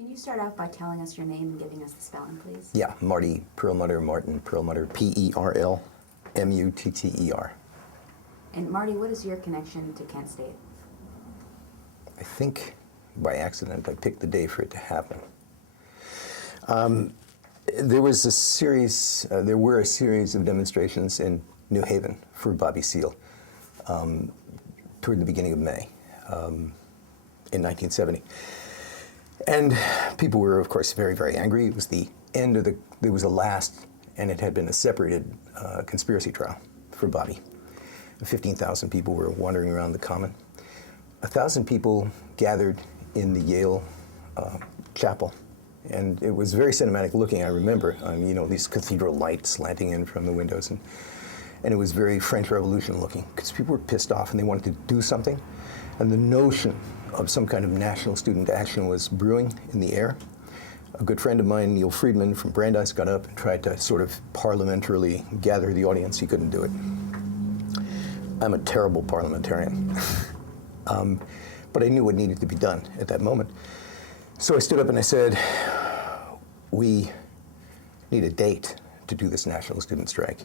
Can you start off by telling us your name and giving us the spelling, please? Yeah, Marty Perlmutter, Martin Perlmutter, Perlmutter. And Marty, what is your connection to Kent State? I think by accident I picked the day for it to happen. There were a series of demonstrations in New Haven for Bobby Seale toward the beginning of May in 1970. And people were, of course, very, very angry. It was the end of there was a last, and it had been a separated conspiracy trial for Bobby. 15,000 people were wandering around the Common. 1,000 people gathered in the Yale chapel. And it was very cinematic looking, I remember, you know, these cathedral lights slanting in from the windows. And it was very French Revolution looking, because people were pissed off and they wanted to do something. And the notion of some kind of national student action was brewing in the air. A good friend of mine, Friedman from Brandeis, got up and tried to sort of parliamentarily gather the audience. He couldn't do it. I'm a terrible parliamentarian. But I knew what needed to be done at that moment. So I stood up and I said, we need a date to do this national student strike.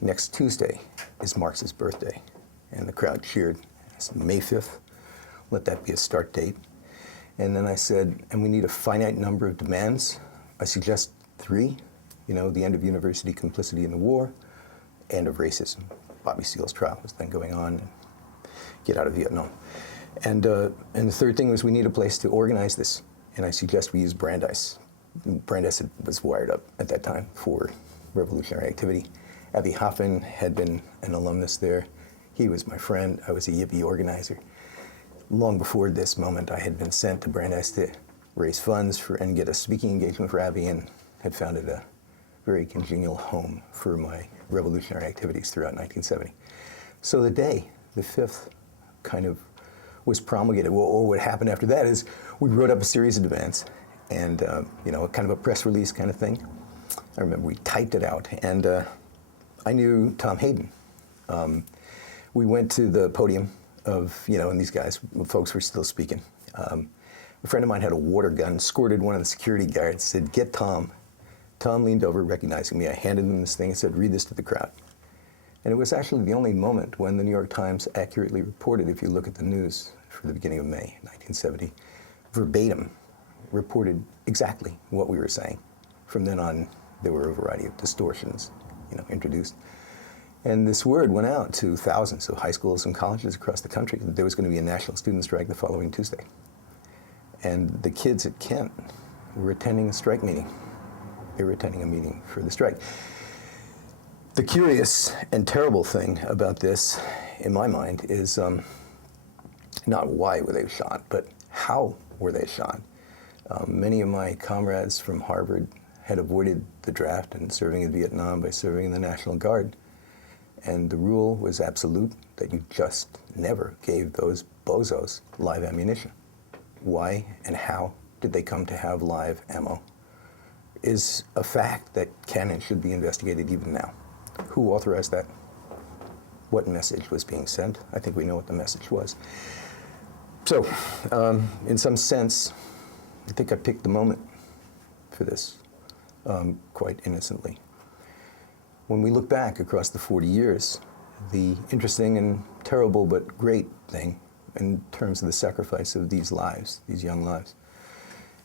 Next Tuesday is Marx's birthday. And the crowd cheered. I said, May 5th, let that be a start date. And then I said, and we need a finite number of demands. I suggest 3, you know, the end of university complicity in the war, end of racism. Bobby Seale's trial was then going on, and get out of Vietnam. And the third thing was we need a place to organize this. And I suggest we use Brandeis. Brandeis was wired up at that time for revolutionary activity. Abbie Hoffman had been an alumnus there. He was my friend. I was a Yippie organizer. Long before this moment, I had been sent to Brandeis to raise funds and get a speaking engagement for Abbie, and had founded a very congenial home for my revolutionary activities throughout 1970. So the day, the 5th, kind of was promulgated. Well, what happened after that is we wrote up a series of demands, and you know, kind of a press release kind of thing. I remember we typed it out, and I knew Tom Hayden. We went to the podium of, you know, and these guys, folks were still speaking. A friend of mine had a water gun, squirted one of the security guards, said, get Tom. Tom leaned over, recognizing me. I handed him this thing and said, read this to the crowd. And it was actually the only moment when the New York Times accurately reported, if you look at the news for the beginning of May 1970, verbatim reported exactly what we were saying. From then on, there were a variety of distortions, you know, introduced. And this word went out to thousands of high schools and colleges across the country that there was going to be a national student strike the following Tuesday. And the kids at Kent were attending a strike meeting. They were attending a meeting for the strike. The curious and terrible thing about this, in my mind, is not why were they shot, but how were they shot. Many of my comrades from Harvard had avoided the draft and serving in Vietnam by serving in the National Guard. And the rule was absolute, that you just never gave those bozos live ammunition. Why and how did they come to have live ammo is a fact that can and should be investigated even now. Who authorized that? What message was being sent? I think we know what the message was. So, in some sense, I think I picked the moment for this, quite innocently. When we look back across the 40 years, the interesting and terrible but great thing in terms of the sacrifice of these lives, these young lives,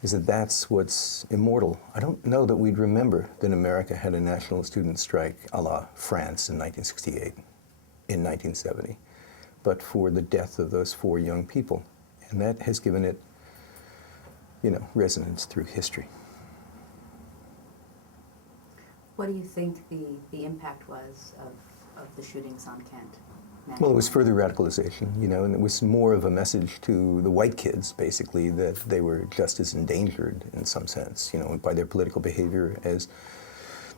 is that that's what's immortal. I don't know that we'd remember that America had a national student strike a la France in 1968, in 1970, but for the death of those 4 young people. And that has given it, you know, resonance through history. What do you think the impact was of the shootings on Kent? Well, it was further radicalization, you know, and it was more of a message to the white kids, basically, that they were just as endangered in some sense, you know, by their political behavior as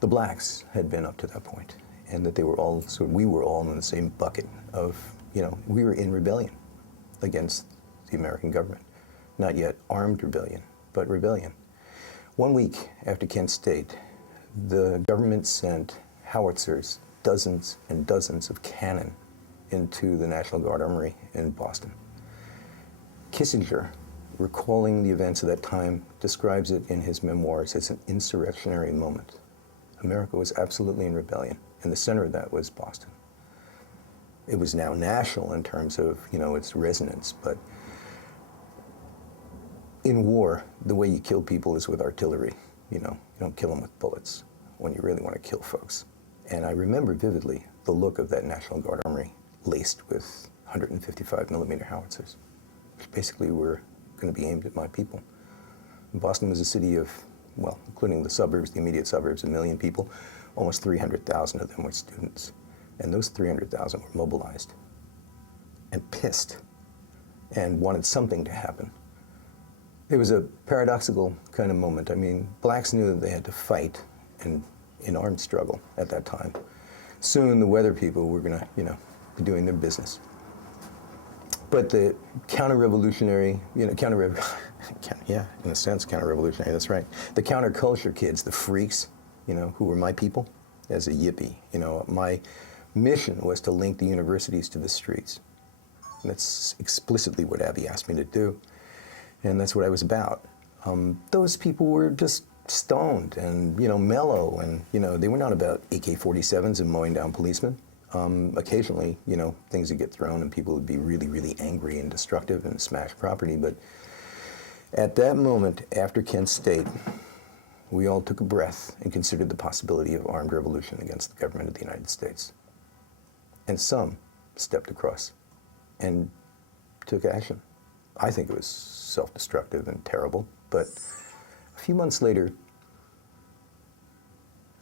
the blacks had been up to that point, and that they were all, we were all in the same bucket of, you know, we were in rebellion against the American government. Not yet armed rebellion, but rebellion. 1 week after Kent State, the government sent howitzers, dozens and dozens of cannon into the National Guard Armory in Boston. Kissinger recalling the events of that time, describes it in his memoirs as an insurrectionary moment. America was absolutely in rebellion, and the center of that was Boston. It was now national in terms of, its resonance, but in war, the way you kill people is with artillery. You don't kill them with bullets when you really want to kill folks. And I remember vividly the look of that National Guard armory laced with 155 millimeter howitzers, which basically were going to be aimed at my people. And Boston was a city of, well, including the suburbs, the immediate suburbs, 1 million people. Almost 300,000 of them were students. And those 300,000 were mobilized and pissed and wanted something to happen. It was a paradoxical kind of moment. I mean, blacks knew that they had to fight in armed struggle at that time. Soon the weather people were going to, be doing their business. But the counter-revolutionary, in a sense, counter-revolutionary, that's right. The counterculture kids, the freaks, who were my people, as a Yippie, my mission was to link the universities to the streets. And that's explicitly what Abby asked me to do, and that's what I was about. Those people were just stoned and, mellow, and, they were not about AK-47s and mowing down policemen. Occasionally, things would get thrown and people would be really, really angry and destructive and smash property. But at that moment, after Kent State, we all took a breath and considered the possibility of armed revolution against the government of the United States. And some stepped across and took action. I think it was self-destructive and terrible, but a few months later,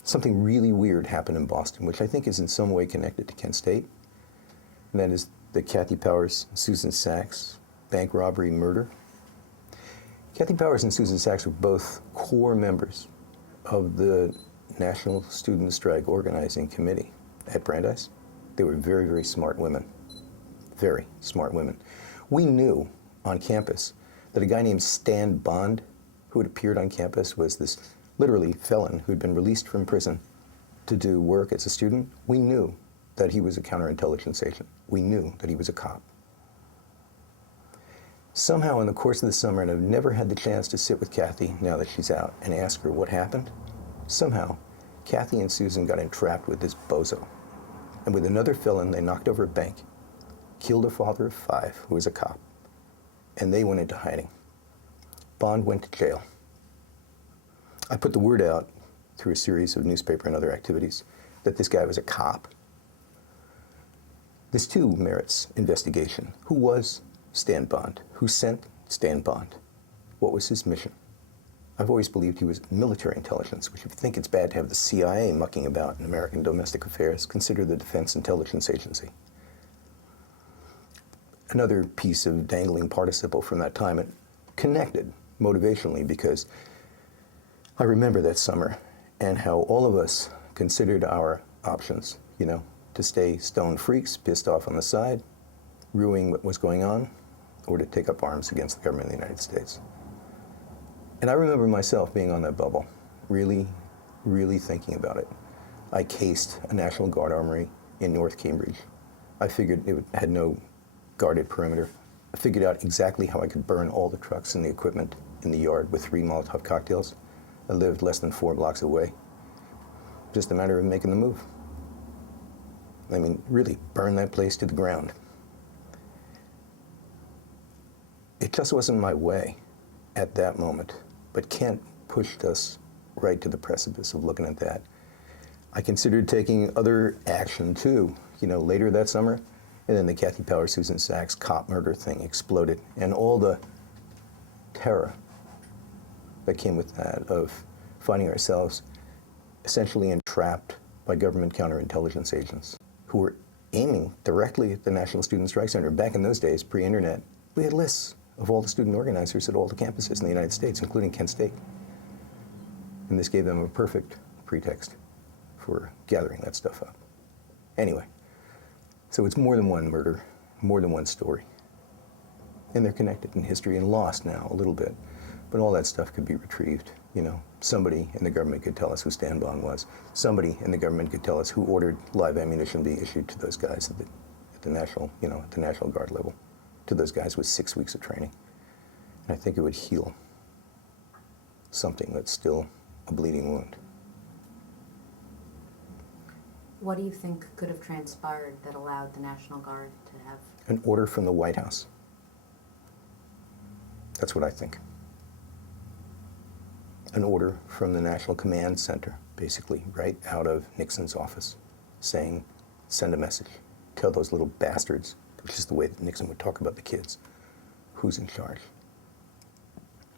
something really weird happened in Boston, which I think is in some way connected to Kent State. And that is the Kathy Powers, Susan Sachs bank robbery murder. Kathy Powers and Susan Sachs were both core members of the National Student Strike Organizing Committee at Brandeis. They were very, very smart women. Very smart women. We knew on campus that a guy named Stan Bond, who had appeared on campus, was this literally felon who'd been released from prison to do work as a student. We knew that he was a counterintelligence agent. We knew that he was a cop. Somehow in the course of the summer, and I've never had the chance to sit with Kathy now that she's out and ask her what happened, somehow Kathy and Susan got entrapped with this bozo. And with another felon, they knocked over a bank, killed a father of 5 who was a cop, and they went into hiding. Bond went to jail. I put the word out through a series of newspaper and other activities that this guy was a cop. This too merits investigation. Who was Stan Bond? Who sent Stan Bond? What was his mission? I've always believed he was military intelligence, which if you think it's bad to have the CIA mucking about in American domestic affairs, consider the Defense Intelligence Agency. Another piece of dangling participle from that time, it connected motivationally because I remember that summer and how all of us considered our options, to stay stone freaks, pissed off on the side, ruining what was going on, or to take up arms against the government of the United States. And I remember myself being on that bubble, really, really thinking about it. I cased a National Guard armory in North Cambridge. I figured it had no guarded perimeter. I figured out exactly how I could burn all the trucks and the equipment in the yard with 3 Molotov cocktails. I lived less than 4 blocks away. Just a matter of making the move. I mean, really, burn that place to the ground. It just wasn't my way at that moment. But Kent pushed us right to the precipice of looking at that. I considered taking other action too, later that summer. And then the Kathy Powers, Susan Sachs cop murder thing exploded. And all the terror that came with that of finding ourselves essentially entrapped by government counterintelligence agents who were aiming directly at the National Student Strike Center. Back in those days, pre-internet, we had lists of all the student organizers at all the campuses in the United States, including Kent State. And this gave them a perfect pretext for gathering that stuff up. Anyway, so it's more than one murder, more than one story. And they're connected in history and lost now a little bit. But all that stuff could be retrieved. Somebody in the government could tell us who Stan Bond was. Somebody in the government could tell us who ordered live ammunition be issued to those guys at the National Guard level, to those guys with 6 weeks of training. And I think it would heal something that's still a bleeding wound. What do you think could have transpired that allowed the National Guard to have... An order from the White House. That's what I think. An order from the National Command Center, basically, right out of Nixon's office, saying, send a message. Tell those little bastards, which is the way that Nixon would talk about the kids, who's in charge,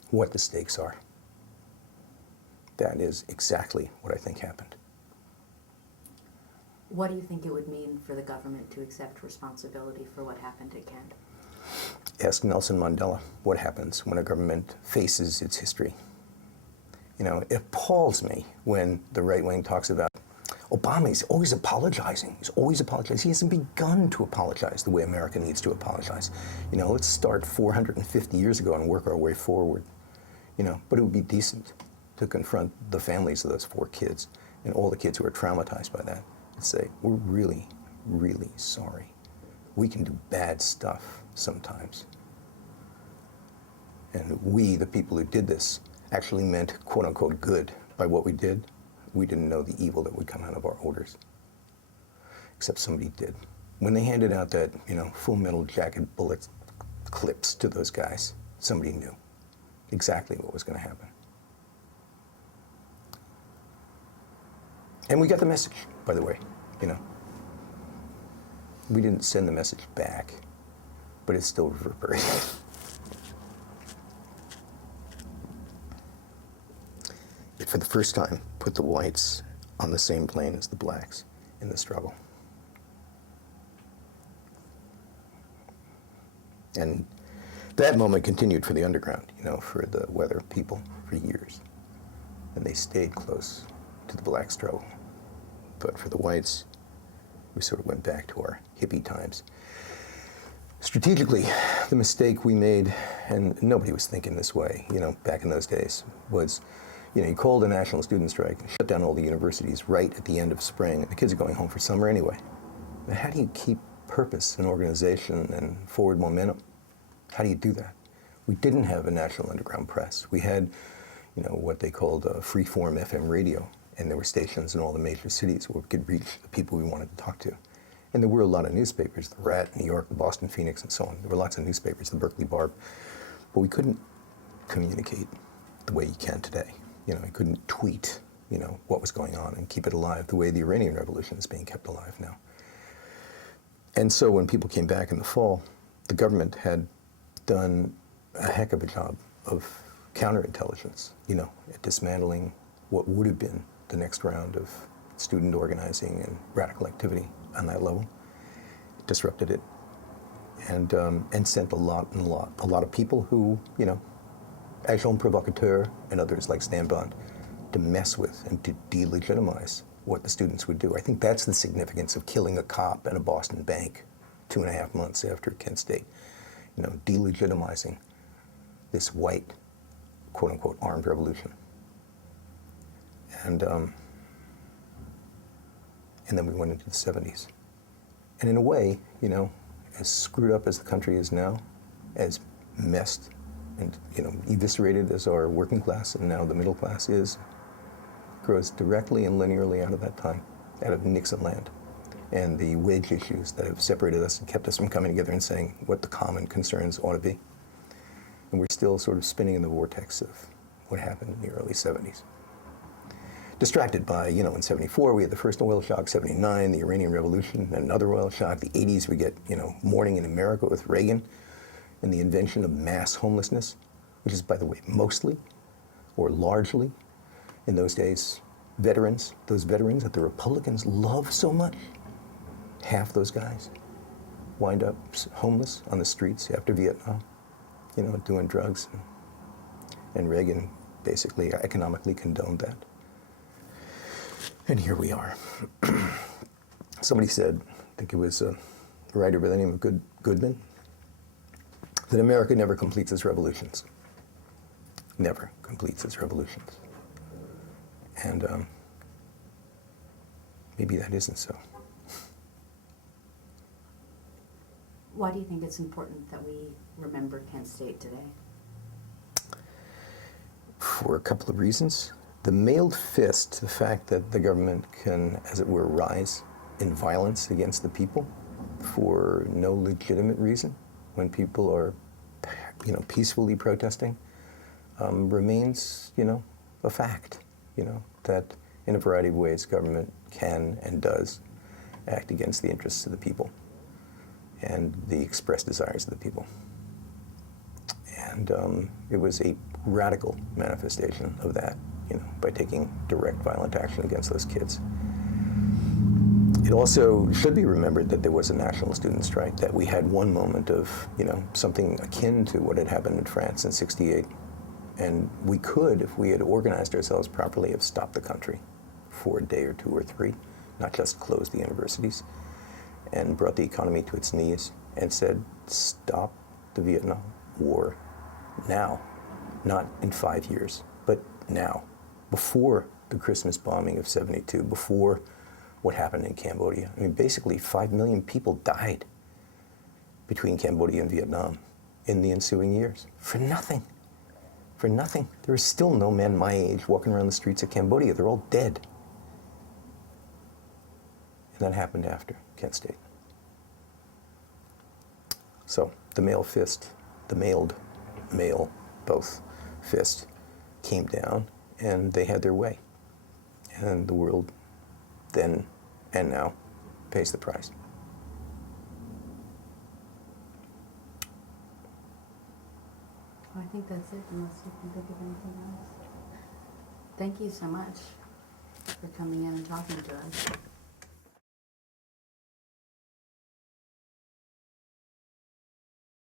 what the stakes are. That is exactly what I think happened. What do you think it would mean for the government to accept responsibility for what happened at Kent? Ask Nelson Mandela what happens when a government faces its history. You know, it appalls me when the right wing talks about Obama is always apologizing. He's always apologizing. He hasn't begun to apologize the way America needs to apologize. You know, let's start 450 years ago and work our way forward. You know, but it would be decent to confront the families of those 4 kids and all the kids who are traumatized by that and say, we're really, really sorry. We can do bad stuff sometimes. And we, the people who did this, actually meant quote unquote good by what we did. We didn't know the evil that would come out of our orders. Except somebody did. When they handed out that, you know, full metal jacket bullet clips to those guys, somebody knew exactly what was going to happen. And we got the message, by the way, you know. We didn't send the message back, but it's still reverberating. It, for the first time, put the whites on the same plane as the blacks in the struggle. And that moment continued for the underground, you know, for the weather people for years. And they stayed close to the black struggle. But for the whites, we sort of went back to our hippie times. Strategically, the mistake we made, and nobody was thinking this way, you know, back in those days, was, you know, you called a national student strike and shut down all the universities right at the end of spring, and the kids are going home for summer anyway. But how do you keep purpose and organization and forward momentum? How do you do that? We didn't have a national underground press. We had, you know, what they called free-form FM radio, and there were stations in all the major cities where we could reach the people we wanted to talk to. And there were a lot of newspapers, the Rat, New York, the Boston Phoenix, and so on. There were lots of newspapers, the Berkeley Barb. But we couldn't communicate the way you can today. You know, you couldn't tweet, you know, what was going on and keep it alive the way the Iranian Revolution is being kept alive now. And so when people came back in the fall, the government had done a heck of a job of counterintelligence, you know, at dismantling what would have been the next round of student organizing and radical activity on that level. It disrupted it, and sent a lot of people who, you know, agents provocateurs and others like Stan Bond, to mess with and to delegitimize what the students would do. I think that's the significance of killing a cop at a Boston bank 2.5 months after Kent State. You know, delegitimizing this white, quote unquote, armed revolution. And then we went into the 70s. And in a way, you know, as screwed up as the country is now, as messed and, you know, eviscerated as our working class and now the middle class is, grows directly and linearly out of that time, out of Nixon land, and the wage issues that have separated us and kept us from coming together and saying what the common concerns ought to be. And we're still sort of spinning in the vortex of what happened in the early 70s. Distracted by, you know, in 74 we had the first oil shock, 79 the Iranian Revolution, another oil shock, the 80s we get, you know, Morning in America with Reagan, and the invention of mass homelessness, which is, by the way, mostly or largely, in those days, veterans, those veterans that the Republicans love so much. Half those guys wind up homeless on the streets after Vietnam, you know, doing drugs. And Reagan basically economically condoned that. And here we are. Somebody said, I think it was a writer by the name of Goodman, that America never completes its revolutions. Never completes its revolutions. And maybe that isn't so. Why do you think it's important that we remember Kent State today? for a couple of reasons. The mailed fist, the fact that the government can, as it were, rise in violence against the people for no legitimate reason when people are, peacefully protesting, remains, a fact, that in a variety of ways government can and does act against the interests of the people and the expressed desires of the people. And it was a radical manifestation of that, by taking direct violent action against those kids. It also should be remembered that there was a national student strike, that we had one moment of, something akin to what had happened in France in '68. And we could, if we had organized ourselves properly, have stopped the country for a day or two or three, not just closed the universities, and brought the economy to its knees and said, stop the Vietnam War now, not in 5 years, but now, before the Christmas bombing of '72, before what happened in Cambodia. I mean, basically 5 million people died between Cambodia and Vietnam in the ensuing years, for nothing. For nothing. There are still no men my age walking around the streets of Cambodia. They're all dead. And that happened after Kent State. So the mailed both fist, came down, and they had their way. And the world then and now pays the price. Well, I think that's it, unless you can think of anything else. Thank you so much for coming in and talking to us.